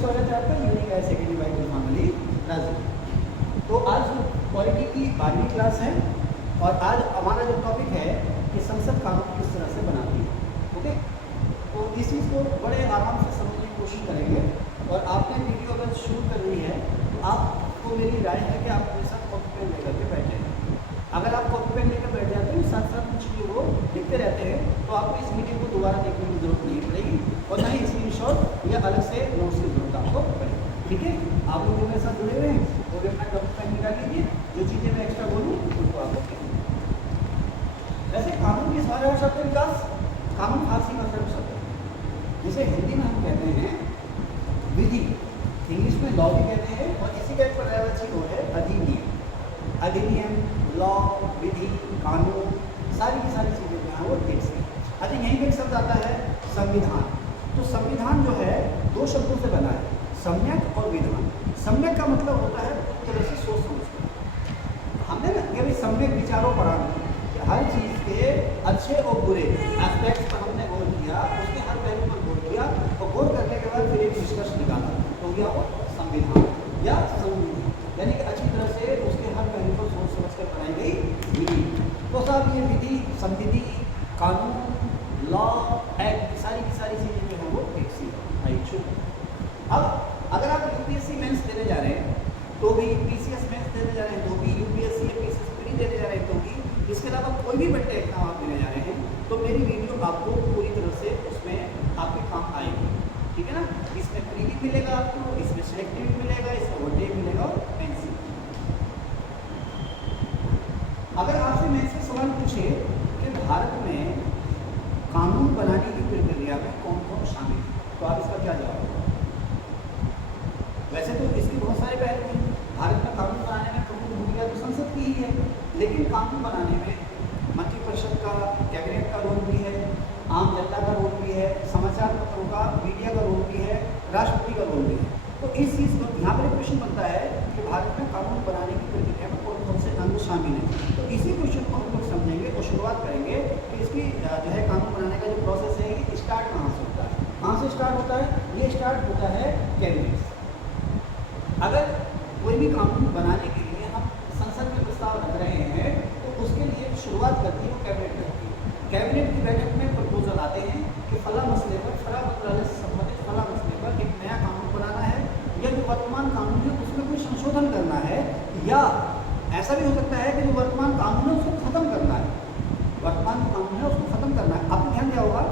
स्वागत है आपका यूनिक आई सेकेंडरी बाइबल फैमिली राजू। तो आज पॉलिटी की 12वीं क्लास है और आज हमारा जो टॉपिक है कि संसद कानून किस तरह से बनाती है। ओके, तो इस चीज़ को बड़े आराम से समझने की कोशिश करेंगे। और आपने वीडियो अगर शुरू कर रही है तो आपको मेरी राय है कि आप मेरे साथ कॉपी पेन लेकर के बैठे हैं। अगर आप कॉपी पेन लेकर बैठ जाते हैं साथ साथ कुछ भी वो लिखते रहते हैं तो आपको इस मीटिंग को दोबारा देखने की जरूरत नहीं पड़ेगी और ना ही स्क्रीनशॉट या अलग से नोट्स की जरूरत आपको पड़ेगी। ठीक है, आप लोग जो मेरे साथ जुड़े हुए हैं वो भी अपना कॉपी पेन निकाल लीजिए, जो चीज़ें मैं एक्स्ट्रा बोलूँ उनको आप ओके। वैसे कानून किस भाषा का शब्द है विकास? कानून फारसी भाषा का शब्द है, जिसे हिंदी में हम कहते हैं विधि, इंग्लिश में लॉ भी कहते हैं और इसी का एक पर्यायवाची वो है अधिनियम। अधिनियम, लॉ, विधि, कानून, सारी की सारी चीज़ें जो हैं वो टेक्स्ट है। अच्छा, यहीं पर एक शब्द आता है संविधान। तो संविधान जो है दो शब्दों से बना है, सम्यक और विधान। सम्यक का मतलब होता है पूरी तरह से सोच समझ। हमने ना कभी सम्यक विचारों पढ़ा कि हर चीज़ के अच्छे और बुरे एस्पेक्ट्स पर हमने गौर किया, उसके हर पहलू पर गौर किया और गौर करने के बाद फिर एक निष्कर्ष निकाला तो गया वो संविधान या संविधि, यानी कि अच्छी तरह से उसके हर पहलू पर सोच समझ कर बनाई गई विधि। तो साहब ये विधि, संविधि, कानून, लॉ, एक्ट, सारी की सारी चीज़ें जो है वो एक सी आई। अब अगर आप यूपीएससी मेंस देने जा रहे हैं तो भी, पीसीएस मेंस देने जा रहे हैं तो भी, यूपीएससी या पीसीएस प्री देने जा रहे हैं तो भी, इसके अलावा कोई भी बड़े एग्जाम आप देने जा रहे हैं तो मेरी वीडियो आपको पूरी तरह से उसमें आपके काम आएगी। ठीक है ना, इसमें प्री भी मिलेगा आपको, इसमें सिलेक्टिव भी मिलेगा, इसमें वोटे भी मिलेगा और एनसी। अगर आपसे मैं इससे सवाल पूछे कि भारत में कानून बनाने की प्रक्रिया में कौन कौन शामिल है तो आप इसका क्या जवाब होगा? वैसे तो इसके बहुत सारे पहलू हैं। भारत में कानून बनाने में प्रमुख भूमिका तो संसद की ही है, लेकिन कानून बनाने में मंत्रिपरिषद का, कैबिनेट का रोल भी है, आम जनता का रोल भी है, समाचार पत्रों का, मीडिया का रोल भी है, राष्ट्रपति का रोल भी है। तो इस चीज़ को यहाँ पर एक क्वेश्चन बनता है कि भारत में कानून बनाने की प्रक्रिया में कौन कौन से अंग शामिल हैं। तो इसी क्वेश्चन को हम लोग समझेंगे और शुरुआत करेंगे कि इसकी जो है कानून बनाने का जो प्रोसेस है ये स्टार्ट कहाँ से होता है। कहाँ से स्टार्ट होता है? ये स्टार्ट होता है कैबिनेट से। अगर कोई भी कानून बनाने के लिए हम संसद में प्रस्ताव रख रहे हैं तो उसके लिए शुरुआत करती है वो कैबिनेट करती है। कैबिनेट की बैठक में प्रपोजल आते हैं कि फला मसले पर, फला मंत्रालय से संबंधित फला मसले पर एक नया कानून बनाना है या जो वर्तमान कानून है उसमें कोई संशोधन करना है, या ऐसा भी हो सकता है कि जो वर्तमान कानून है उसको खत्म करना है। वर्तमान कानून है उसको खत्म करना है। आपने ध्यान दिया होगा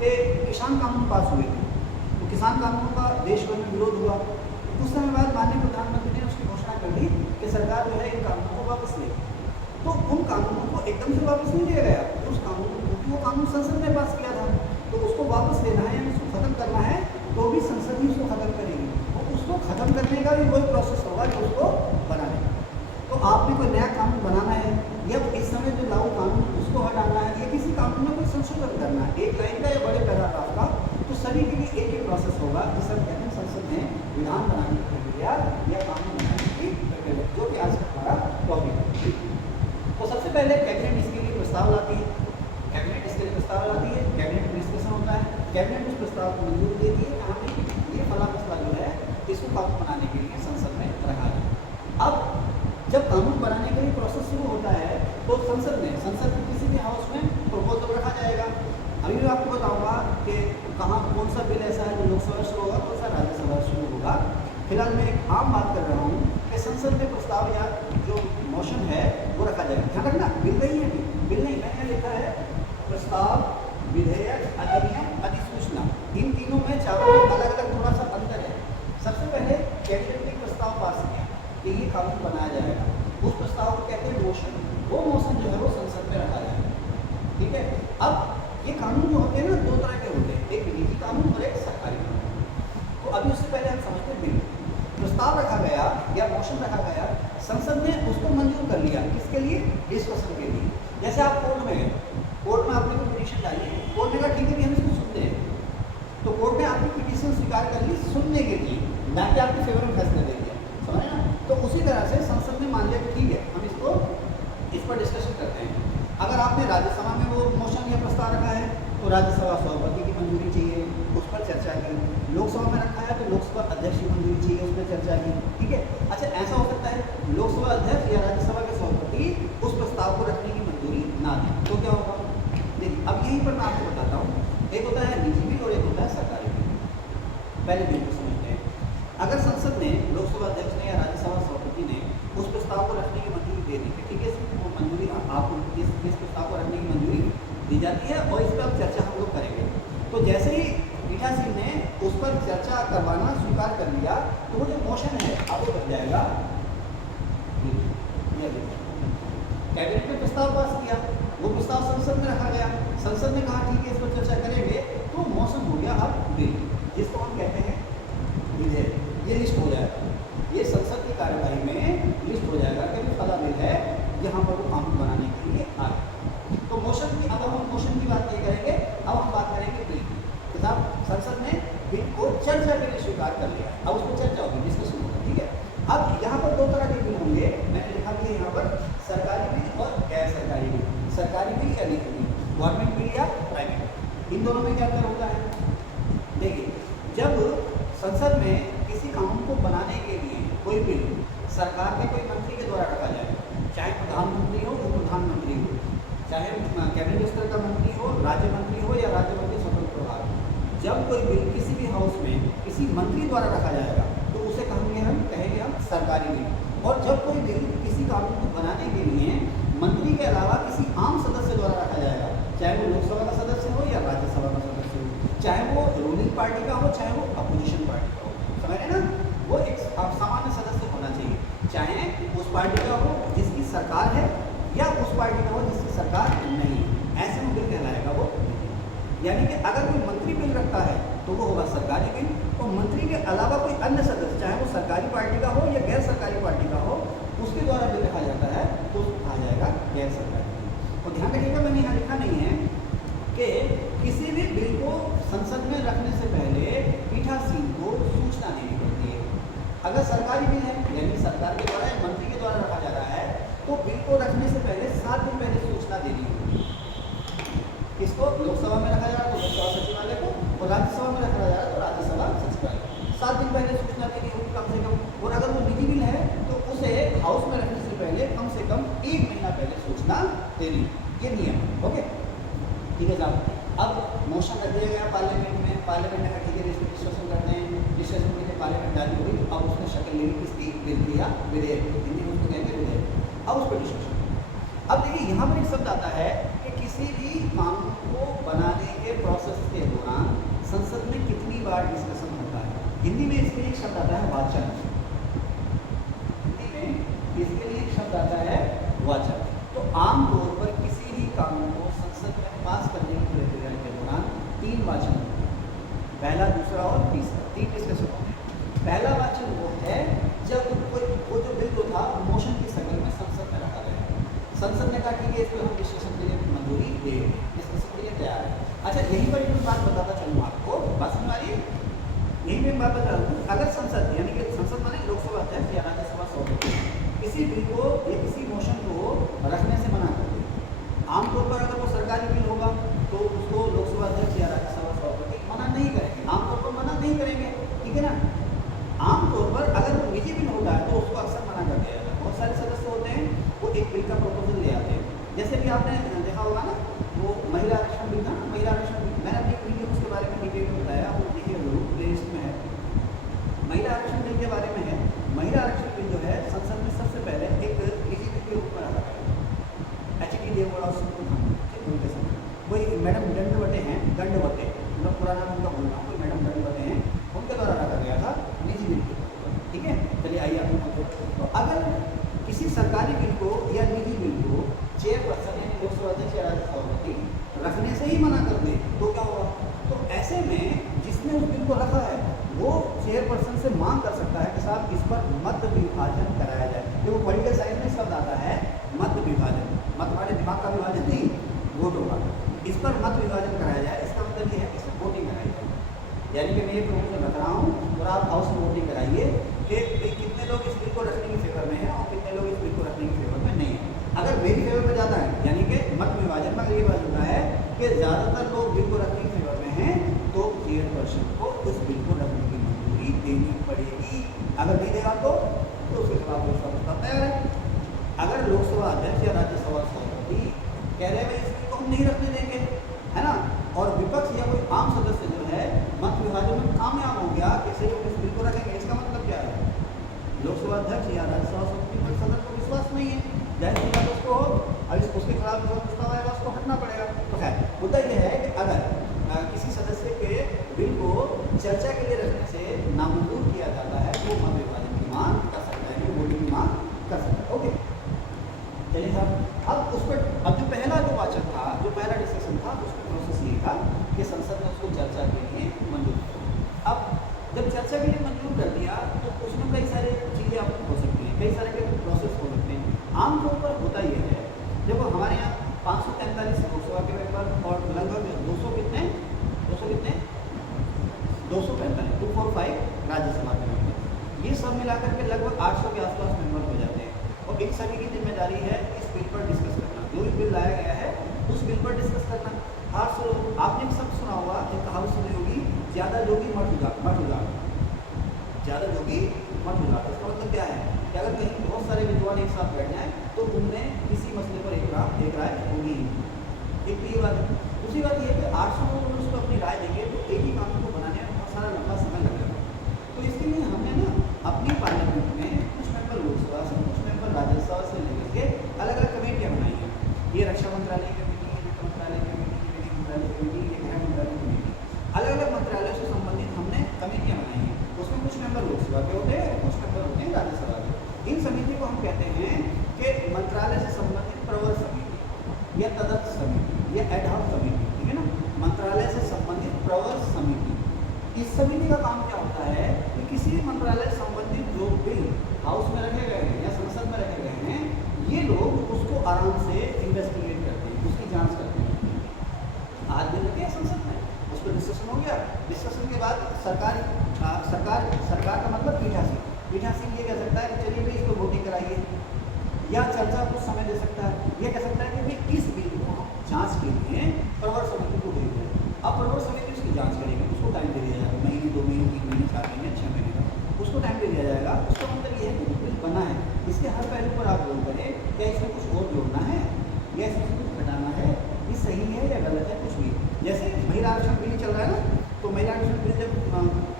कि किसान कानून पास हुए थे तो किसान कानून का देश भर में विरोध हुआ। कुछ समय बाद माननीय प्रधानमंत्री ने उसकी घोषणा कर दी कि सरकार जो है इन कानूनों को वापस ले। तो उन कानूनों को एकदम से वापस नहीं लिया गया, उस कानून क्योंकि वो कानून संसद ने पास किया था तो उसको वापस लेना है या उसको खत्म करना है तो भी संसद ही उसको खत्म करेगी। तो उसको खत्म करने का भी वही प्रोसेस होगा जो उसको बनाने का। तो आपने कोई नया कानून बनाना है या इस समय जो लागू कानून उसको हटाना है या किसी कानून में कोई संशोधन करना है, एक लाइन का या बड़े पैराग्राफ का, तो सभी के लिए एक एक प्रोसेस होगा जिसे कहते हैं संसद में विधान बनाने की प्रक्रिया या कानून बनाने की प्रक्रिया, जो कि आज हमारा टॉपिक है। तो सबसे पहले कैबिनेट इसके लिए प्रस्ताव लाती है, कैबिनेट इसके लिए प्रस्ताव लाती है, कैबिनेट में डिस्कशन होता है, कैबिनेट उस प्रस्ताव को मंजूरी देती है, कहाँ पे ये फला मसला जो है इसको कानून बनाने के लिए संसद में रखा है। अब जब कानून बनाने के लिए प्रोसेस शुरू होता है तो संसद के किसी भी हाउस में प्रपोजल रखा जाएगा। अभी मैं आपको बताऊंगा कि कहाँ कौन सा बिल ऐसा है जो लोकसभा शुरू होगा, कौन सा राज्यसभा शुरू होगा। फिलहाल मैं एक आम बात कर रहा हूँ कि संसद में प्रस्ताव या जो मोशन है वो रखा जाएगा। ध्यान रखना, बिल नहीं है, बिल नहीं, मैंने लिखा है प्रस्ताव, विधेयक, अधिनियम, अधिसूचना। इन तीनों में चारों में अलग अलग थोड़ा सा अंतर है। सबसे पहले कैबिनेट ने प्रस्ताव पास किया कि ये कानून बनाया जाएगा, उस प्रस्ताव को कहते हैं मोशन। वो मोशन जो है वो संसद में रखा जाएगा। ठीक है, अब ये कानून जो होते हैं ना दो तरह के होते हैं, एक निजी कानून और एक सरकारी कानून। तो अभी उससे पहले हम समझते हैं बिल। प्रस्ताव रखा गया या मोशन रखा गया, संसद ने उसको मंजूर कर लिया, किसके लिए? डिस्कशन के लिए। जैसे आप कोर्ट में गए, कोर्ट में आपने कोई पिटीशन डाली, कोर्ट ने कहा ठीक है भी हम इसको सुनते हैं, तो कोर्ट ने आपकी पिटीशन स्वीकार कर ली सुनने के लिए, ना कि आपके फेवर में फैसला दे दिया। समझे ना? तो उसी तरह से संसद ने मान लिया कि ठीक है हम इसको इस पर डिस्कशन करते हैं। अगर आपने राज्यसभा में वो मोशन या प्रस्ताव रखा है तो राज्यसभा सभापति की मंजूरी चाहिए, उस पर चर्चा की। लोकसभा में रखा है तो लोकसभा अध्यक्ष पहले बिल को समझते हैं। अगर संसद ने, लोकसभा अध्यक्ष ने या राज्यसभा सभापति ने उस प्रस्ताव को रखने की मंजूरी दे दी कि ठीक है इसको मंजूरी आपको इस प्रस्ताव को रखने की मंजूरी दी जाती है और इस पर अब चर्चा हम लोग करेंगे, तो जैसे ही पीठासीन ने उस पर चर्चा करवाना स्वीकार कर लिया तो वो जो मोशन है अब वो बन जाएगा। कैबिनेट ने प्रस्ताव पास किया, वो प्रस्ताव संसद में रखा गया, संसद ने कहा ठीक है इस पर चर्चा करेंगे, तो मोशन हो गया अब बिल, जिसको हम कहते हैं विधेयक। ये लिस्ट हो जाएगा, ये संसद की कार्यवाही में लिस्ट हो जाएगा कि फला बिल है, यहाँ पर वो कानून बनाने के लिए आ गया। तो मोशन की, अब हम मोशन की बात नहीं करेंगे, अब हम बात करेंगे बिल की। तो साहब संसद ने बिल को चर्चा के लिए स्वीकार कर लिया, अब उस पर चर्चा होगी, डिस्कशन होगा, ठीक है। अब यहाँ पर दो तरह के बिल होंगे, मैंने लिखा भी है यहाँ पर, सरकारी बिल और गैर सरकारी बिल। सरकारी बिल या लीगल बिल, गवर्नमेंट बिल या प्राइवेट, इन दोनों में क्या अंतर होता है? देखिए, जब संसद में किसी कानून को बनाने के लिए कोई बिल सरकार के कोई मंत्री के द्वारा रखा जाए, चाहे प्रधानमंत्री हो, उप प्रधानमंत्री हो, चाहे कैबिनेट स्तर का मंत्री हो, राज्य मंत्री हो या राज्य मंत्री स्वतंत्र प्रभार हो, जब कोई बिल किसी भी हाउस में किसी मंत्री द्वारा रखा जाएगा तो उसे कहेंगे हम सरकारी बिल। और जब कोई बिल किसी कानून को बनाने के लिए मंत्री के अलावा किसी आम सदस्य द्वारा रखा जाएगा, चाहे वो लोकसभा का सदस्य हो या राज्यसभा का सदस्य हो, चाहे वो रूलिंग पार्टी का हो चाहे वो अपोजिशन पार्टी का हो, समझ रहे ना, वो एक सामान्य सदस्य होना चाहिए, चाहे उस पार्टी का हो जिसकी सरकार है या उस पार्टी का हो जिसकी सरकार नहीं, ऐसे में बिल कहलाएगा वो। यानी कि अगर कोई मंत्री बिल रखता है तो वो होगा सरकारी बिल, और मंत्री के अलावा कोई अन्य सदस्य, चाहे वो सरकारी पार्टी का हो या गैर सरकारी पार्टी का हो, उसके द्वारा बिल रखा जाता है तो उसको कहा जाएगा गैर सरकारी बिल। और ध्यान रखिएगा, मैंने यहाँ लिखा नहीं है कि किसी भी बिल को संसद में रखने से पहले पीठासीन को सूचना देनी पड़ती है। अगर सरकारी बिल है यानी सरकार के द्वारा या मंत्री के द्वारा रखा जा रहा है तो बिल को रखने से पहले 7 दिन पहले सूचना देनी होगी। किसको? लोकसभा में रखा जा रहा है तो लोकसभा सचिवालय को, और राज्यसभा में रखा जा रहा है तो राज्यसभा सचिवालय। 7 दिन पहले सूचना देनी होगी कम से कम, और अगर वो निजी बिल है तो उसे हाउस में रखने से पहले कम से कम 1 महीना पहले सूचना देनी, ये नियम। ओके, ठीक है साहब। अब मोशन रख दिया गया पार्लियामेंट में, पार्लियामेंट ने कहा ठीक है इसमें डिस्कशन करते हैं, डिस्कशन के लिए पार्लियामेंट जारी हुई, अब उसने शक्ल लेनी किसकी? बिल की या विधेयक, हिंदी में उसको कहेंगे विधेयक। अब उस पर डिस्कशन, अब देखिए यहाँ पर एक शब्द आता है कि किसी भी कानून को बनाने के प्रोसेस के दौरान संसद में कितनी बार डिस्कशन होता है। हिंदी में इसके लिए एक शब्द आता है वाचन, हिंदी में इसके लिए एक शब्द आता है वाचन। तो आमतौर पर किसी भी कानून को संसद में पास करने की प्रक्रिया के दौरान 3 वाचन होते हैं, पहला, दूसरा और तीसरा, 3 डिस्कशन होते हैं। पहला वाचन वो है जब वो जो बिल को था मोशन की शक्ल में संसद में रखा गया, संसद ने कहा ठीक है इसको हम डिस्कशन के लिए मंजूरी दे, डिस्कशन के लिए तैयार है। अच्छा, यहीं पर एक बात बताता चलूँ आपको, बात समझ आ रही है? यही मैं बात बता रहा हूँ, अगर संसद यानी कि संसद माने लोकसभा अध्यक्ष या राज्यसभा सभापति किसी बिल को या किसी मोशन को रखने से मना कर दे, आमतौर पर अगर वो सरकारी बिल होगा तो उसको लोकसभा अध्यक्ष या राज्यसभा सभापति मना नहीं करेंगे, आमतौर पर मना नहीं करेंगे, ठीक है ना। आमतौर पर अगर वो निजी बिल होता है तो उसको अक्सर मना कर दिया जाता है। बहुत सारे सदस्य होते हैं वो एक बिल का प्रपोजल ले आते हैं, जैसे भी आपने देखा होगा ना वो महिला आरक्षण बिल था ना, महिला आरक्षण बिल, मैंने अपनी वीडियो उसके बारे में डिटेल में बताया, वो देखिए जरूर, प्लेलिस्ट में है, महिला आरक्षण बिल के बारे में है। महिला आरक्षण बिल जो है संसद में सबसे पहले एक निजी बिल के रूप में रखा गया, एच.डी. देवेगौड़ा उनके समय कोई मैडम दंडवते हैं, दंडवते, मैं पूरा नाम उनका बोल रहा हूँ, कोई मैडम दंडवते हैं, उनके द्वारा रखा गया था निजी बिल के ऊपर, ठीक है। चलिए आइए आपको, तो अगर किसी सरकारी बिल को या निजी बिल को चेयरपर्सन यानी लोकसभा अध्यक्ष या राज्यसभा सभापति रखने से ही मना कर दे तो क्या होगा? तो ऐसे में जिसने उस बिल को रखा है वो चेयरपर्सन से मांग कर सकता है कि साहब इस पर मत विभाजन कराया जाए। देखो पॉलिटिकल साइंस में शब्द आता है मत विभाजन, मत हमारे दिमाग का विभाजन नहीं, वोट होगा, इस पर मत विभाजन कराया जाए, इसका मतलब ये है इसमें वोटिंग कराई जाए। यानी कि मैं ये प्रपोजल रख रहा हूँ और आप हाउस में वोटिंग कराइए कि कितने लोग इस बिल को रखने की फेवर में हैं और कितने लोग इस बिल को रखने की फेवर में नहीं है। अगर मेरी फेवर में ज़्यादा है यानी कि मत विभाजन में ये बात होता है कि ज़्यादातर लोग बिल को रखने की फेवर में हैं तो चेयरपर्सन को उस बिल को रखने की मंजूरी देनी पड़ेगी। अगर नहीं देगा तो उसके खिलाफ उसका प्रस्ताव तैयार है। अगर लोकसभा अध्यक्ष या राज्यसभा सभापति कह रहे हैं इस बिल को हम नहीं रखने देंगे, है ना, और विपक्ष या कोई आम सदस्य जो है मत विभाजन में आम आम हो गया, कैसे लोग इस बिल को रखेंगे, इसका मतलब क्या है, लोकसभा अध्यक्ष या राज्यसभा समिति पर सदन को विश्वास नहीं है, जाहिर सी बात उसको, अब उसके खिलाफ जो प्रस्ताव आएगा उसको हटना पड़ेगा। तो खैर मुद्दा यह है कि अगर किसी सदस्य के बिल को चर्चा के लिए रखने से नामंजूर किया जाता है तो मत विभाजन की मांग कर सकता है, वोटिंग की मांग कर सकता है। ओके चलिए साहब, अब उस पर अब जो पहला जो वाचन था, जो पहला डिस्कशन था, उसका प्रोसेस ये था कि संसद ने उसको चर्चा के लिए मंजूर किया। अब जब चर्चा के लिए मंजूर कर दिया तो उसमें कई सारे चीज़ें आप हो सकती हैं, कई सारे के प्रोसेस हो सकते हैं। आमतौर पर होता यह है, देखो हमारे यहाँ 543 लोकसभा के मेंबर और लगभग 200 कितने 245 245 राज्यसभा के मेंबर, ये सब मिलाकर के लगभग 800 के आसपास मेंबर हो जाते हैं। और इन सभी की जिम्मेदारी है इस बिल पर डिस्कस करना, जो भी बिल लाया गया है उस बिल पर डिस्कस करना। 800 लोग, आपने सब सुना होगा, एक कहावत सुनी होगी, ज़्यादा जोगी मठ उजाड़, ज़्यादा जोगी मठ उजाड़। इसका मतलब क्या है कि अगर कहीं बहुत सारे विद्वान एक साथ बैठ जाएँ तो उनमें किसी मसले पर एक राय होगी। एक तो ये बात है। दूसरी बात ये है कि 800 लोग अगर उसको अपनी राय देंगे तो एक ही कानून को बनाने में बहुत सारा लंबा समय लगेगा। तो इसके लिए हमने ना अपनी पार्लियामेंट में कुछ मेंबर लोकसभा से, कुछ मेंबर राज्यसभा से लेकर अलग अलग कमेटियाँ बनाई हैं। ये रक्षा मंत्रालय कमेटी, ये वित्त मंत्रालय कमेटी, ये विधि मंत्रालय कमेटी, ये गृह मंत्रालय कमेटी, अलग अलग मंत्रालयों से संबंधित हमने कमेटियाँ बनाई हैं। उसमें कुछ मेंबर लोकसभा के होते हैं, कुछ मेंबर होते हैं राज्यसभा के। इन समिति को हम कहते हैं कि मंत्रालय से संबंधित प्रवर समिति या तदर्थ समिति या एडहॉक समिति, ठीक है ना, मंत्रालय से संबंधित प्रवर समिति। इस समिति का काम क्या होता है कि किसी मंत्रालय से संबंधित जो बिल हाउस में रखे गए हैं या संसद में रखे गए हैं, ये लोग उसको आराम से इन्वेस्टिगेट करते हैं, उसकी जांच करते हैं। आज दिन लगे संसद में, उस पर डिस्कशन हो गया। डिस्कशन के बाद सरकार का मतलब पीठासीन ये कह सकता है कि चलिए भाई इस पर वोटिंग कराइए, या चर्चा कुछ समय दे सकता है, ये कह सकता है कि भाई इस बिल को जांच के लिए प्रवर समिति को भेज दें। अब प्रवर समिति उसकी जांच करेगी, उसको टाइम दे दिया जाएगा, महीने 2 महीने 3 महीने 4 महीने 6 महीने का उसको टाइम दे दिया जाएगा। उसका मतलब ये है कि बिल बना है, इसके हर पहलू पर आप गौर करें, क्या इसमें कुछ और जोड़ना है या इसमें कुछ घटाना है, ये सही है या गलत है, कुछ भी। जैसे महिला आरक्षण बिल चल रहा है ना, तो महिला आरक्षण बिल जब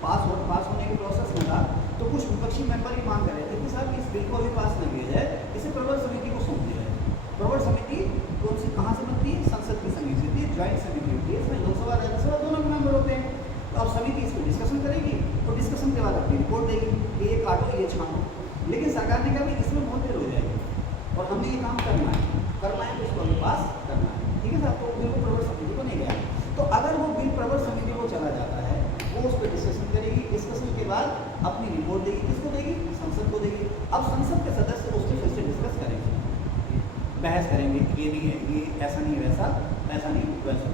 पास होने के प्रोसेस में था तो कुछ विपक्षी मेंबर ही मांग कर रहे थे कि साहब इस बिल को अभी पास नहीं किया जाए, इसे प्रवर समिति को सौंप दिया जाए। प्रवर समिति कौन सी, कहाँ से बनती है, संसद की समिति होती है, ज्वाइंट समिति होती है, इसमें लोकसभा राज्यसभा दोनों मेंबर होते हैं। तो अब समिति इस पर डिस्कशन करेगी और डिस्कशन के बाद अपनी रिपोर्ट देगी कि ये काटो ये छानो। लेकिन सरकार ने कहा कि इसमें बहुत देर हो जाएगी और हमने ये काम करना है तो इसको हमें पास करना है, ठीक है साहब। तो बिल को प्रवर समिति को नहीं गया, तो अगर वो बिल प्रवर समिति को चला जाता है, वो उस पर डिस्कशन करेगी, डिस्कशन के बाद अपनी रिपोर्ट देगी, किसको देगी, संसद को देगी। अब संसद के सदस्य उससे फिर से डिस्कस करेंगे, बहस करेंगे, ये नहीं है, ये ऐसा नहीं है, वैसा ऐसा नहीं वैसा,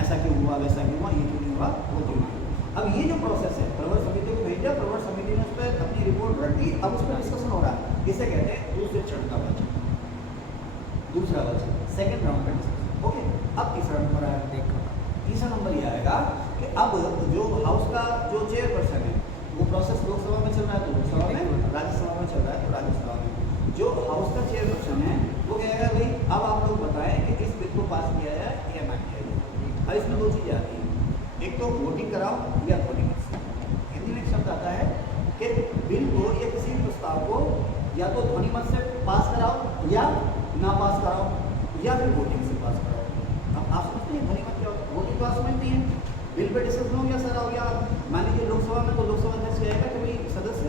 ऐसा क्यों हुआ, वैसा क्यों हुआ, ये क्यों नहीं हुआ, वो क्यों नहीं हुआ। अब ये जो प्रोसेस है, प्रवर समिति को भेजा, प्रवर समिति ने उस पर अपनी रिपोर्ट रख दी, अब उस पर डिस्कशन हो रहा है। इसे कहते हैं दूसरे चरण का वचन, दूसरा वचन, सेकेंड राउंड का डिस्कशन। ओके, अब तीसरा नंबर आया, देखो तीसरा नंबर ये आएगा कि अब जो हाउस का जो चेयरपर्सन है, वो प्रोसेस लोकसभा में चल रहा है तो लोकसभा में, राज्यसभा में चल रहा है तो राज्यसभा में। जो हाउस का चेयरपर्सन है वो कहेगा भाई अब आप लोग बताएं कि इस बिल को पास किया जाए या ना किया जाए। अब इसमें 2 चीज़ें आती हैं, एक तो वोटिंग कराओ या ध्वनि मत से। हिंदी में एक शब्द आता है कि बिल को या किसी प्रस्ताव को या तो ध्वनि मत से पास कराओ या ना पास कराओ या फिर वोटिंग से पास कराओ। अब आप समझते हैं ध्वनि मत क्या होता है, वोटिंग तो आप समझती हैं, बिल पर डिस्कशन हो गया, सारा हो गया। मान लीजिए लोकसभा में तो लोकसभा अध्यक्ष कहेगा कि भाई सदस्य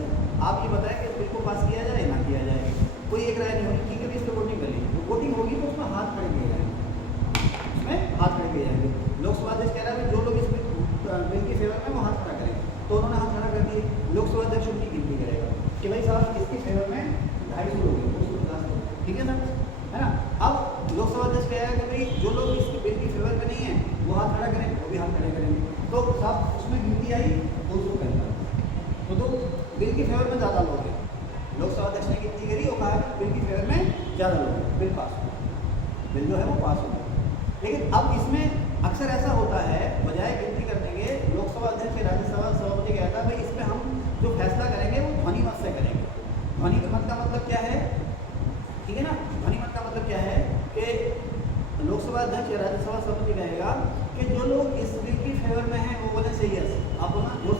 आप ये बताएं कि इस बिल को पास किया जाए ना किया जाए, कोई एक राय नहीं होगी, ठीक है भाई इस पर वोटिंग कर लीजिए। तो वोटिंग होगी तो उसमें हाथ खड़े किए जाएंगे, उसमें हाथ खड़े किए जाएंगे। लोकसभा अध्यक्ष कह रहा है जो लोग इस बिल के फेवर में वो हाथ खड़ा करेंगे, तो उन्होंने हाथ खड़ा कर दिए। लोकसभा अध्यक्ष उनकी गिनती करेगा कि भाई साहब इसके फेवर में 250 लोग हैं, 250 लोग, ठीक है सर, है ना। अब लोकसभा अध्यक्ष कहेगा कि भाई जो लोग इस बिल की फेवर में नहीं है वो हाथ खड़ा करेंगे, वो भी हाथ खड़े करेंगे। तो साहब उसमें गिनती आई 245, तो बिल की फेवर में ज़्यादा लोग हैं। लोकसभा अध्यक्ष ने गिनती करी और कहा कि बिल की फेवर में ज़्यादा लोग हैं, बिल पास हो, बिल जो है वो पास हो गया। लेकिन अब इसमें अक्सर ऐसा होता है, बजाय गिनती करने के लोकसभा अध्यक्ष राज्यसभा सभापति कहता है भाई इसमें हम जो फैसला करेंगे वो ध्वनि मत से करेंगे। ध्वनि मत का मतलब क्या है, ठीक है ना, ध्वनि मत का मतलब क्या है कि लोकसभा अध्यक्ष या राज्यसभा सभापति कहेगा कि जो लोग इस बिल की फेवर में हैं वो बोले सही है, आप बोलना जो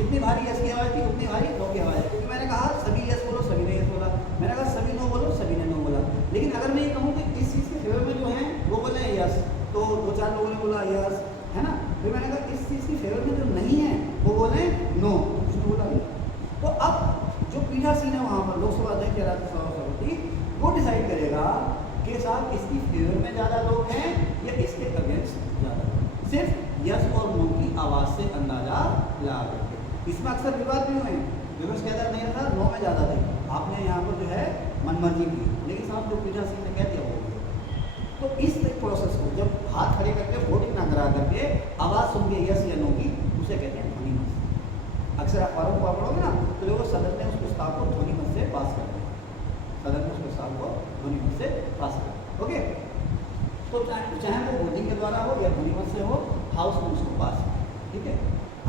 जितनी भारी यस की आवाज़ थी उतनी भारी नो की आवाज़ है, क्योंकि मैंने कहा सभी यस बोलो, सभी ने यस बोला, मैंने कहा सभी नो बोलो, सभी ने नो बोला। लेकिन अगर मैं ये कहूँ कि इस चीज़ के फेवर में जो है वो बोले यस, तो 2-4 लोगों ने बोला यस, है ना। फिर मैंने कहा इस चीज़ की फेवर में जो नहीं है वो बोले नो, कुछ ने बोला नहीं। तो अब जो पीठासीन है वहाँ पर लोकसभा अध्यक्ष या राज्यसभा सभापति वो डिसाइड करेगा कि साहब इसकी फेवर में ज़्यादा लोग हैं या इसके अगेंस्ट ज़्यादा, सिर्फ यस और नो की आवाज़ से अंदाजा लगा करके। इसमें अक्सर विवाद भी हुए, विपक्ष कहता नहीं था नो में ज़्यादा थे, आपने यहाँ पर जो है मनमर्जी की, लेकिन साहब जो पीठासीन ने कह दिया वो। तो इस प्रोसेस को जब हाथ खड़े करके वोटिंग ना करा करके आवाज़ सुन के यस या नो की, उसे कहते हैं ध्वनि मत। अक्सर अखबारों को पढ़ोगे ना तो लोग सदन में उस प्रस्ताव को ध्वनि मत से पास करते हैं, सदन में उस प्रस्ताव को ध्वनि मत से पास करते हैं। ओके, तो चाहे वो वोटिंग के द्वारा हो या ध्वनि मत से हो, हाउस में उसको पास करें, ठीक है।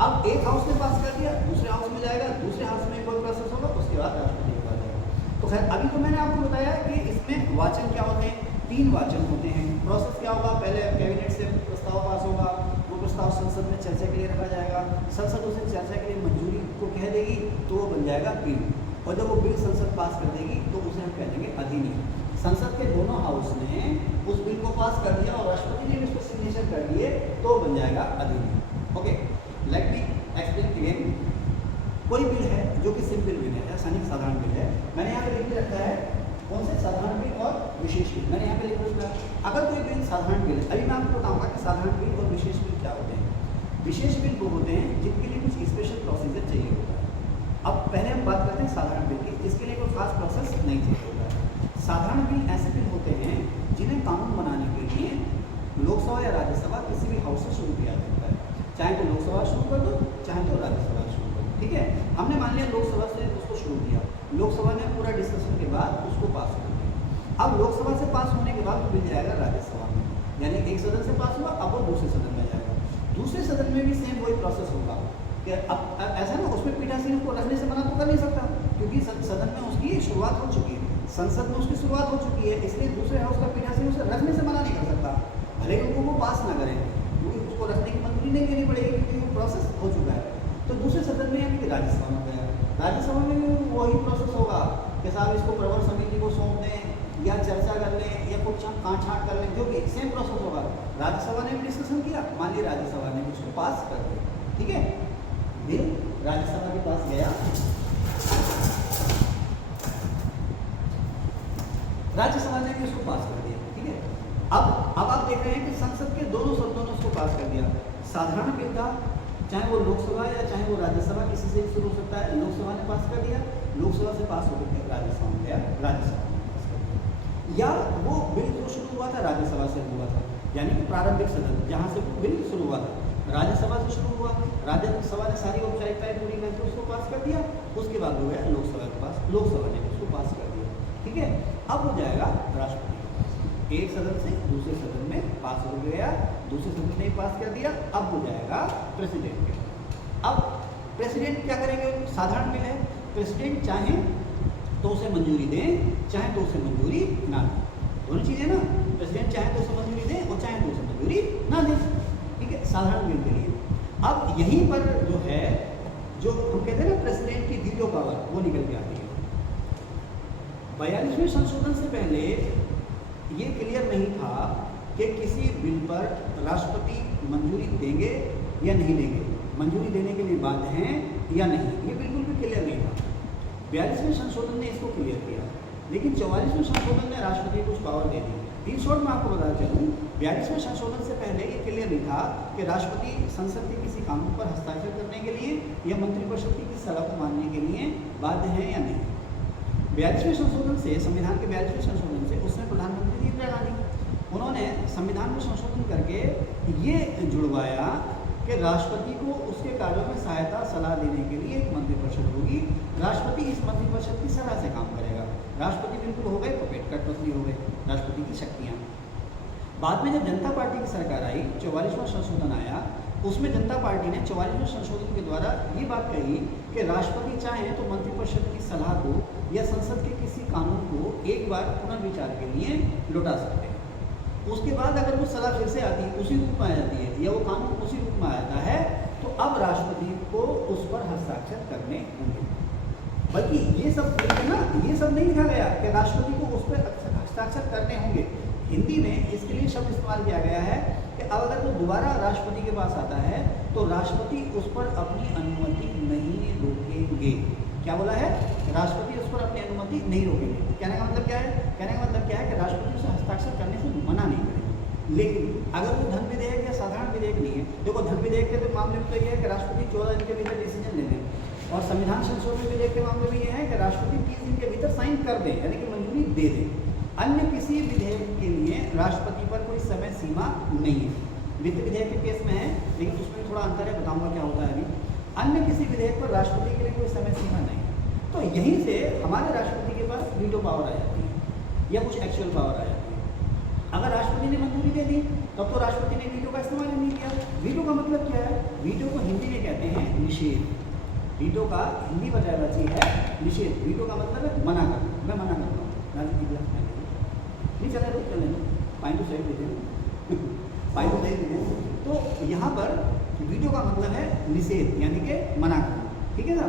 अब एक हाउस ने पास कर दिया, दूसरे हाउस में जाएगा, दूसरे हाउस में कोई प्रोसेस होगा, उसके बाद राष्ट्रपति के पास जाएगा। तो खैर अभी तो मैंने आपको बताया कि इसमें वाचन क्या होते हैं, 3 वाचन होते हैं। प्रोसेस क्या होगा, पहले कैबिनेट से प्रस्ताव पास होगा, वो प्रस्ताव संसद में चर्चा के लिए रखा जाएगा, संसद उसे चर्चा के लिए मंजूरी को कह देगी तो वो बन जाएगा बिल, और जब वो बिल संसद पास कर देगी तो उसे हम कह देंगे अधिनियम। संसद के दोनों हाउस ने उस बिल को पास कर दिया और राष्ट्रपति ने उस पर सिग्नेचर कर दिए तो बन जाएगा अधिनियम। Okay, let me explain again. कोई बिल है जो कि सिंपल बिल है, सैनिक साधारण बिल है, मैंने यहाँ पे लिख के रखा है कौन से साधारण बिल और विशेष बिल, मैंने यहाँ पे लिख रखा है। अगर कोई बिल साधारण बिल है, अभी मैं आपको बताऊंगा कि साधारण बिल और विशेष बिल क्या होते हैं। विशेष बिल वो होते हैं जिनके लिए कुछ स्पेशल प्रोसीजर चाहिए होता है। अब पहले हम बात करते हैं साधारण बिल की, जिसके लिए कोई खास प्रोसेस नहीं चाहिए होता है। साधारण बिल ऐसे बिल होते हैं जिन्हें कानून बनाने के लिए लोकसभा या राज्यसभा किसी भी हाउस से शुरू किया जाता है, चाहे तो लोकसभा शुरू कर दो चाहे तो राज्यसभा शुरू कर दो, ठीक है। हमने मान लिया लोकसभा से उसको शुरू किया, लोकसभा ने पूरा डिस्कशन के बाद उसको पास कर दिया। अब लोकसभा से पास होने के बाद मिल जाएगा राज्यसभा में, यानी एक सदन से पास हुआ, अब वो दूसरे सदन में जाएगा। दूसरे सदन में भी सेम वही प्रोसेस होगा कि अब ऐसा ना उसमें पीठासीन को रखने से मना तो कर नहीं सकता, क्योंकि सदन में उसकी शुरुआत हो चुकी है, संसद में उसकी शुरुआत हो चुकी है, इसलिए दूसरे हाउस का पीठासीन उसे रखने से मना नहीं कर सकता, भले ही उनको वो पास ना करें, क्योंकि उसको रखने की मंजूरी नहीं देनी पड़ेगी क्योंकि वो प्रोसेस हो चुका है। तो दूसरे सदन में यानी कि राज्यसभा में गया, राज्यसभा में भी वही प्रोसेस होगा कि साहब इसको प्रवर समिति को सौंप दें या चर्चा कर लें या कुछ हम काट छाँट कर लें, जो भी सेम प्रोसेस होगा। राज्यसभा ने भी डिस्कशन किया, मान लीजिए राज्यसभा ने उसको पास कर दिया, ठीक है, बिल राज्यसभा के पास गया, राज्यसभा ने भी उसको पास कर दिया, ठीक है। अब आप देख रहे हैं कि संसद के दोनों सदनों ने उसको पास कर दिया। साधारण बिल था, चाहे वो लोकसभा या चाहे वो राज्यसभा किसी से भी शुरू हो सकता है, लोकसभा ने पास कर दिया, लोकसभा से पास होकर राज्यसभा में गया, राज्यसभा ने पास कर दिया। या वो बिल जो शुरू हुआ था राज्यसभा से हुआ था, यानी कि प्रारंभिक सदन जहाँ से बिल शुरू हुआ था राज्यसभा से शुरू हुआ, राज्यसभा ने सारी औपचारिकताएं पूरी करके उसको पास कर दिया, उसके बाद हो गया लोकसभा के पास, लोकसभा ने उसको पास कर दिया, ठीक है। अब हो जाएगा राष्ट्रपति के पास, एक सदन से दूसरे सदन में पास हो गया, दूसरे सदन ने पास कर दिया, अब हो जाएगा प्रेसिडेंट के पास। अब प्रेसिडेंट क्या करेंगे, साधारण बिल है, प्रेसिडेंट चाहे तो उसे मंजूरी दें, चाहे तो उसे मंजूरी ना दें, दोनों चीज़ें ना, प्रेसिडेंट चाहे तो उसे मंजूरी दें और चाहे तो उसे मंजूरी ना दें, ठीक है, साधारण बिल के लिए। अब यहीं पर जो है, जो हम कहते हैं ना प्रेसिडेंट की वीटो पावर, वो निकल के आती है। 42वें संशोधन से पहले ये क्लियर नहीं था कि किसी बिल पर राष्ट्रपति मंजूरी देंगे या नहीं देंगे, मंजूरी देने के लिए बाध्य हैं या नहीं, ये बिल्कुल भी क्लियर नहीं था। 42वें संशोधन ने इसको क्लियर किया, लेकिन 44वें संशोधन ने राष्ट्रपति को कुछ power they the. In short में आपको बताना चलूँ, 42वें संशोधन से पहले ये क्लियर नहीं था कि राष्ट्रपति संसद के किसी कानून पर हस्ताक्षर करने के लिए या मंत्रिपरिषद की किसी सलाह को मानने के लिए बाध्य हैं या नहीं। 42वें संशोधन से, संविधान के 42वें संशोधन से, उसमें प्रधानमंत्री थी इंदिरा गांधी, उन्होंने संविधान में संशोधन करके ये जुड़वाया कि राष्ट्रपति को उसके कार्यों में सहायता सलाह देने के लिए एक मंत्रिपरिषद होगी, राष्ट्रपति इस मंत्रिपरिषद की सलाह से काम करेगा। राष्ट्रपति बिल्कुल हो गए, पपेट कठपुतली हो गए राष्ट्रपति की शक्तियाँ। बाद में जब जनता पार्टी की सरकार आई, 44वां संशोधन आया, उसमें जनता पार्टी ने 44वें संशोधन के द्वारा ये बात कही कि राष्ट्रपति चाहे तो मंत्रिपरिषद की सलाह को या संसद के किसी कानून को एक बार पुनर्विचार के लिए लौटा सकते हैं। उसके बाद अगर वो सलाह फिर से आती है, उसी रूप में आ जाती है, या वो कानून उसी रूप में आ जाता है, तो अब राष्ट्रपति को उस पर हस्ताक्षर करने होंगे। बल्कि ये सब ना, ये सब नहीं लिखा गया कि राष्ट्रपति को उस पर हस्ताक्षर करने होंगे। हिंदी में इसके लिए शब्द इस्तेमाल किया गया है कि अब अगर वो दोबारा राष्ट्रपति के पास आता है तो राष्ट्रपति उस पर अपनी अनुमति नहीं रोकेंगे। क्या बोला है? राष्ट्रपति उस पर अपनी अनुमति नहीं रोकेंगे। कहने का मतलब क्या है? कहने का मतलब क्या है कि राष्ट्रपति उसे हस्ताक्षर करने से मना नहीं करेंगे। लेकिन अगर वो धन विधेयक या साधारण विधेयक नहीं है, देखो धन विधेयक के तो मामले में तो ये है कि राष्ट्रपति 14 दिन के भीतर डिसीजन ले लें, और संविधान संशोधन विधेयक के मामले में ये है कि राष्ट्रपति 30 दिन के भीतर साइन कर दें, यानी कि मंजूरी दे दें। अन्य किसी विधेयक के लिए राष्ट्रपति पर कोई समय सीमा नहीं है। वित्त विधेयक के केस में है, लेकिन उसमें थोड़ा अंतर है, बताऊंगा क्या होता है अभी। अन्य किसी विधेयक पर राष्ट्रपति के लिए कोई समय सीमा नहीं है। तो यहीं से हमारे राष्ट्रपति के पास वीटो पावर आ जाती है या कुछ एक्चुअल पावर आ जाती है। अगर राष्ट्रपति ने मंजूरी दे दी तब तो राष्ट्रपति ने वीटो का इस्तेमाल ही नहीं किया। वीटो का मतलब क्या है? वीटो को हिंदी में कहते हैं निषेध। वीटो का हिंदी पर्यायवाची है निषेध। वीटो का मतलब है मना करना। मैं मना करता हूँ, राजनीति क्लास में नहीं चले, रोज चले, पाइन तो सही देते हैं, पाइन तो सही देते हैं। तो यहाँ पर वीटो का मतलब है निषेध, यानी कि मना करना। ठीक है ना?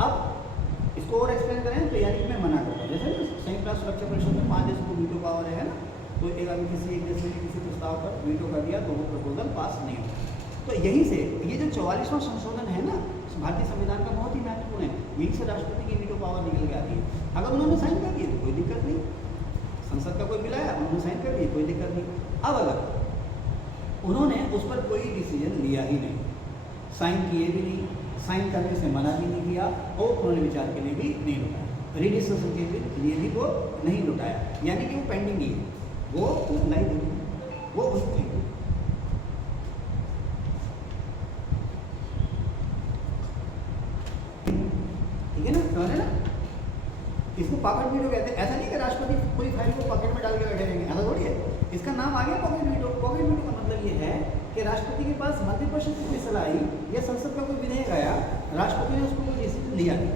अब इसको और एक्सप्लेन करें तो यानी कि मैं मना करता हूँ। जैसे संयुक्त राष्ट्र सुरक्षा परिषद में 5 देशों को वीटो पावर है ना, तो अगर किसी एक देश ने किसी प्रस्ताव पर वीटो कर दिया तो वो प्रपोजल पास नहीं होता। तो यहीं से ये जो 44वां संशोधन है ना भारतीय संविधान का, बहुत ही महत्वपूर्ण है। यहीं से राष्ट्रपति की वीटो पावर निकल के आती है। अगर उन्होंने साइन कर दिए तो कोई दिक्कत नहीं, संसद का कोई मिलाया उन्होंने साइन कर दिए, कोई दिक्कत नहीं। अब अगर उन्होंने उस पर कोई डिसीजन लिया ही नहीं, साइन किए भी नहीं, साइन करने से मना भी नहीं किया और उन्होंने विचार के लिए भी नहीं लौटाया, रिडिस्कशन के लिए भी वो नहीं लौटाया, यानी कि वो पेंडिंग ही है, वो नहीं देंगे, वो उसकी ठीक है ना, समझ है ना? इसको पॉकेट वीटो कहते हैं। ऐसा नहीं कि राष्ट्रपति पूरी फाइल को पॉकेट में डाल के बैठे रहेंगे, ऐसा थोड़ी है। इसका नाम आ गया पॉकेट वीटो। पॉकेट वीटो का मतलब ये है कि राष्ट्रपति के पास मंत्रिपरिषद की कोई सलाह आई या संसद का कोई विधेयक आया, राष्ट्रपति ने उसको कोई डिसीजन लिया नहीं,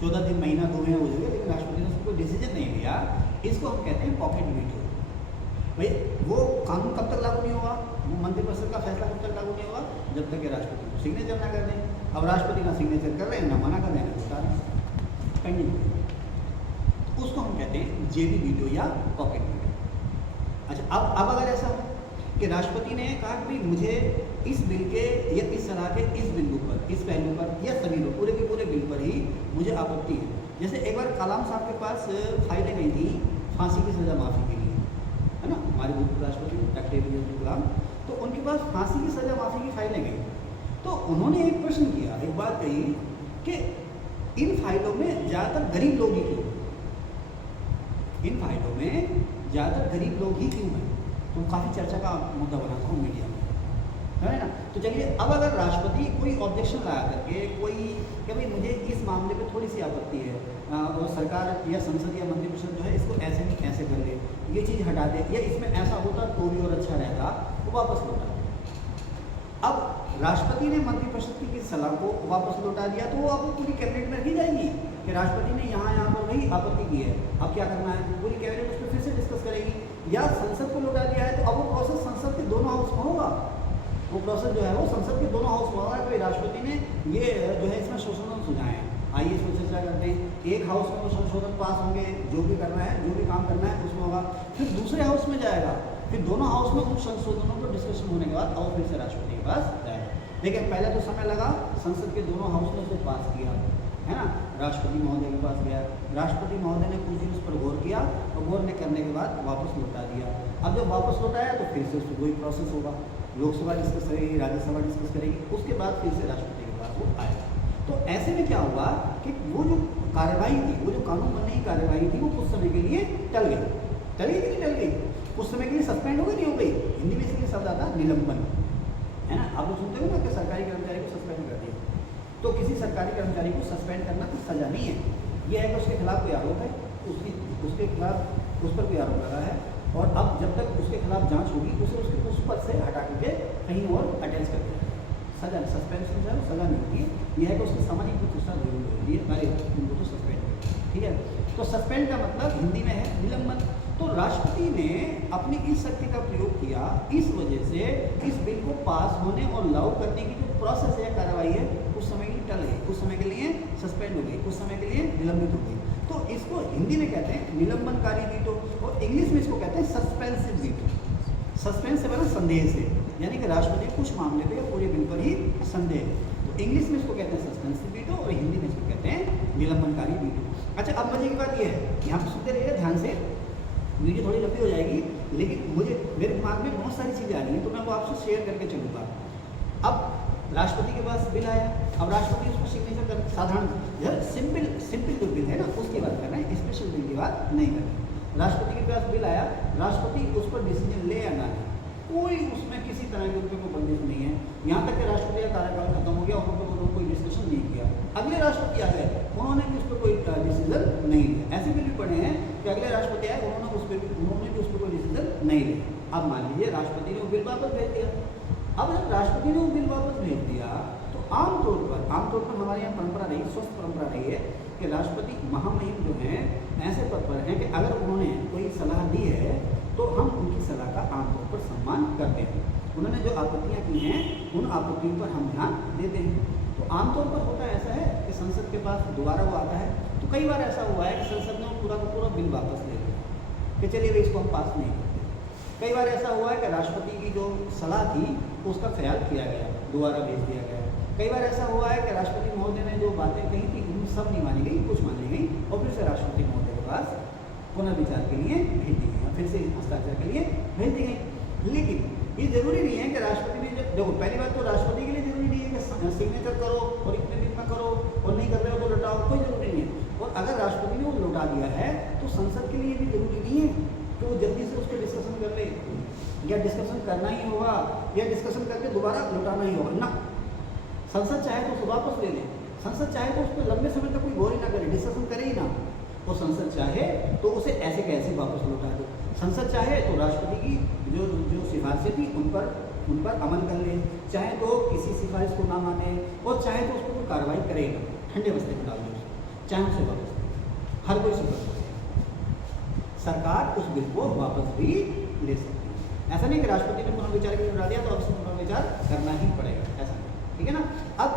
14 दिन, महीना, 2 महीने हो जाएगा, लेकिन राष्ट्रपति ने उसको कोई डिसीजन नहीं लिया, इसको हम कहते हैं पॉकेट वीटो। भाई वो कानून कब तक लागू नहीं होगा, वो मंत्रिपरिषद का फैसला कब तक लागू नहीं होगा, जब तक कि राष्ट्रपति को सिग्नेचर ना कर दें। अब राष्ट्रपति का सिग्नेचर कर रहे हैं, ना मना कर रहे हैं, ना बता रहे हैं, पेंडिंग। उसको हम कहते हैं जेबी वीटो या पॉकेट वीटो। अच्छा, अब अगर ऐसा हो कि राष्ट्रपति ने कहा कि भाई मुझे इस बिल के या इस सलाह के इस बिंदु पर, इस पहलू पर या सभी लोग पूरे के पूरे बिल पर ही मुझे आपत्ति है। जैसे एक बार कलाम साहब के पास फाइलें गई थी फांसी की सज़ा माफ़ी के लिए, है ना, हमारे भूतपूर्व राष्ट्रपति डॉक्टर APJ कलाम, तो उनके पास फांसी की सज़ा माफ़ी की फाइलें गई। तो उन्होंने एक प्रश्न किया, एक बात कही कि इन फाइलों में ज़्यादातर गरीब लोग ही क्यों, इन फाइलों में ज़्यादातर गरीब लोग ही क्यों हैं? तो काफ़ी चर्चा का मुद्दा बना था मीडिया में, है ना। तो चलिए, अब अगर राष्ट्रपति कोई ऑब्जेक्शन लगा करके कोई कि भाई मुझे इस मामले पे थोड़ी सी आपत्ति है और सरकार या संसद या मंत्रिपरिषद जो है इसको ऐसे नहीं ऐसे कर ले, ये चीज़ हटा दे, या इसमें ऐसा होता तो भी और अच्छा रहता, वो वापस लौटा दे। अब राष्ट्रपति ने मंत्रिपरिषद की सलाह को वापस लौटा दिया तो वो अब पूरी कैबिनेट में रखी जाएगी कि राष्ट्रपति ने यहाँ पर नहीं आपत्ति की है, अब क्या करना है, पूरी कैबिनेट उस पर फिर से डिस्कस करेगी। या संसद को लौटा दिया है तो अब वो प्रोसेस संसद के दोनों हाउस में होगा, वो प्रोसेस जो है वो संसद के दोनों हाउस में होगा कि राष्ट्रपति ने ये जो है इसमें संशोधन सुझाए हैं, आइए इसमें चर्चा करते हैं। एक हाउस में वो संशोधन पास होंगे, जो भी करना है, जो भी काम करना है उसमें होगा, फिर दूसरे हाउस में जाएगा, फिर दोनों हाउस में उन संशोधनों पर डिस्कशन होने के बाद और फिर से राष्ट्रपति के पास जाएगा। लेकिन पहले तो समय लगा, संसद के दोनों हाउस ने उसे पास किया, है ना, राष्ट्रपति महोदय के पास गया, राष्ट्रपति महोदय ने कुछ दिन उस पर गौर किया और गौर ने करने के बाद वापस लौटा दिया। अब जब वापस लौटाया तो फिर से उसको वही प्रोसेस होगा, लोकसभा डिस्कस करेगी, राज्यसभा डिस्कस करेगी, उसके बाद फिर से राष्ट्रपति के पास वो आएगा। तो ऐसे में क्या होगा कि वो जो कार्यवाही थी, वो जो कानून बनने की कार्यवाही थी, वो कुछ समय के लिए टल गई। टल गई कि नहीं टल गई? कुछ समय के लिए सस्पेंड हो गई, नहीं हो गई? हिंदी में इसलिए शब्द आता निलंबन, है ना। आप लोग सुनते हो ना कि सरकारी कर्मचारी को सस्पेंड कर दिया, तो किसी सरकारी कर्मचारी को सस्पेंड करना कुछ सज़ा नहीं है, ये है कि उसके खिलाफ कोई आरोप है, उसके खिलाफ उस पर कोई आरोप लगा है, और अब जब तक उसके खिलाफ जांच होगी उसे उसके उस पद से हटा करके कहीं और अटैच कर दिया जाए। सज़ा सस्पेंशन जो है सज़ा नहीं होती है, यह है कि उसकी सामाजिक प्रतिष्ठा जरूर होती है, अरे उनको तो सस्पेंड कर, ठीक है। तो सस्पेंड का मतलब हिंदी में है निलंबन। तो राष्ट्रपति ने अपनी इस शक्ति का प्रयोग किया, इस वजह से इस बिल को पास होने और लागू करने की जो प्रोसेस है, कार्रवाई है, कुछ समय के लिए टल गई, कुछ समय के लिए सस्पेंड हो गई, कुछ समय के लिए निलंबित हो गई। तो इसको हिंदी में कहते हैं निलंबनकारी वीटो और इंग्लिश में इसको कहते हैं सस्पेंसिव वीटो। सस्पेंस से बना संदेह से, यानी कि राष्ट्रपति कुछ मामले पे या पूरे बिल पर ही संदेह। तो इंग्लिश में इसको कहते हैं सस्पेंसिव वीटो और हिंदी में इसको कहते हैं निलंबनकारी वीटो। अच्छा, अब मजे की बात यह है, यहाँ पर सुनते रहिएगा ध्यान से, वीडियो थोड़ी लंबी हो जाएगी, लेकिन मेरे दिमाग में बहुत सारी चीज़ें आ रही हैं, तो मैं वो आपसे शेयर करके चलूँगा। अब राष्ट्रपति के पास बिल आया, अब राष्ट्रपति उसको सिग्नेचर कर, साधारण सिंपल जो बिल है ना उसकी बात कर रहे हैं, स्पेशल बिल की बात नहीं कर रहे। राष्ट्रपति के पास बिल आया, राष्ट्रपति उस पर डिसीजन ले या ना ले, कोई उसमें किसी तरह की उनके कोई बंदिश नहीं है। यहाँ तक कि राष्ट्रपति का कार्यकाल खत्म हो गया, उन्होंने कोई डिस्कशन नहीं किया, अगले राष्ट्रपति आ गए, उन्होंने भी उस पर कोई डिसीजन नहीं लिया। ऐसे बिल भी पड़े हैं कि अगले राष्ट्रपति आए, उन्होंने भी उस पर कोई डिसीजन नहीं लिया। अब मान लीजिए राष्ट्रपति ने वो बिल वापस भेज दिया। अब जब राष्ट्रपति ने वो बिल वापस भेज दिया तो आमतौर पर हमारे यहाँ परंपरा रही, स्वस्थ परंपरा रही है कि राष्ट्रपति महामहिम जो हैं ऐसे पद पर हैं कि अगर उन्होंने कोई सलाह दी है तो हम उनकी सलाह का आमतौर पर सम्मान करते हैं। उन्होंने जो आपत्तियाँ की हैं उन आपत्तियों पर हम ध्यान देते हैं। तो आमतौर पर होता ऐसा है कि संसद के पास दोबारा वो आता है, तो कई बार ऐसा हुआ है कि संसद ने पूरा का पूरा बिल वापस ले लिया कि चलिए भाई इसको हम पास नहीं करते। कई बार ऐसा हुआ है कि राष्ट्रपति की जो सलाह थी उसका ख्याल किया गया, दोबारा भेज दिया गया। कई बार ऐसा हुआ है कि राष्ट्रपति महोदय ने जो बातें कही थी उन सब नहीं मानी गई, कुछ मानी गई और फिर से राष्ट्रपति महोदय के पास पुनर्विचार के लिए भेज दी गई, फिर से हस्ताक्षर के लिए भेज दी गई। लेकिन ये जरूरी नहीं है कि राष्ट्रपति ने देखो, पहली बात तो राष्ट्रपति के लिए जरूरी नहीं है कि सिग्नेचर करो और इतने दिन में करो और नहीं कर रहे हो तो लौटाओ, कोई जरूरी नहीं है। और अगर राष्ट्रपति ने वो लौटा दिया है तो संसद के लिए भी जरूरी नहीं है कि वो जल्दी से उस पर डिस्कशन कर ले, या डिस्कशन करना ही होगा या डिस्कशन करके दोबारा लौटाना ही होगा ना। संसद चाहे तो उसको वापस ले ले, संसद चाहे तो उस पर लंबे समय तक कोई गौर ही ना करे, डिस्कशन करे ही ना, और संसद चाहे तो उसे ऐसे कैसे वापस लौटा दे। संसद चाहे तो राष्ट्रपति की जो सिफारिशें थी उन पर अमल कर ले, चाहे तो किसी सिफारिश को ना माने और चाहे तो उस पर कोई कार्रवाई करेगा, ठंडे बस्ते में डाल दे उसको, चाहे उसे वापस दे, हर कोई सिफारिश सरकार उस बिल को वापस भी ले सकती है। ऐसा नहीं कि राष्ट्रपति ने पुनर्विचार के लिए उठा दिया तो अब इसको पुनर्विचार करना ही पड़ेगा, ऐसा नहीं, ठीक है ना। अब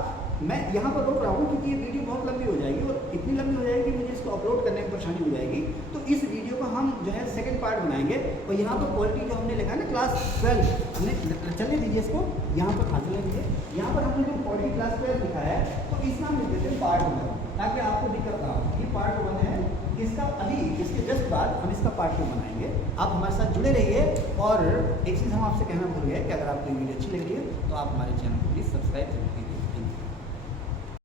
मैं यहाँ पर रोक रहा हूँ क्योंकि ये वीडियो बहुत लंबी हो जाएगी और इतनी लंबी हो जाएगी कि मुझे इसको अपलोड करने में परेशानी हो जाएगी। तो इस वीडियो का हम जो है सेकंड पार्ट बनाएंगे और यहाँ पर क्वालिटी जो हमने लिखा है ना क्लास 12, हमने चलने दीजिए इसको, यहाँ पर हाथ चलने दीजिए, यहाँ पर हमने जो क्वालिटी क्लास 12 लिखा है तो इसका हम लिख देते हैं पार्ट 1, ताकि आपको दिक्कत ना हो। ये पार्ट 1 है, इसका अभी इसके जस्ट बाद हम इसका पार्ट 2 बनाएंगे। आप हमारे साथ जुड़े रहिए। और एक चीज़ हम आपसे कहना भूल गए कि अगर आपको वीडियो अच्छी लगी है तो आप हमारे चैनल को प्लीज़ सब्सक्राइब जरूर कीजिए।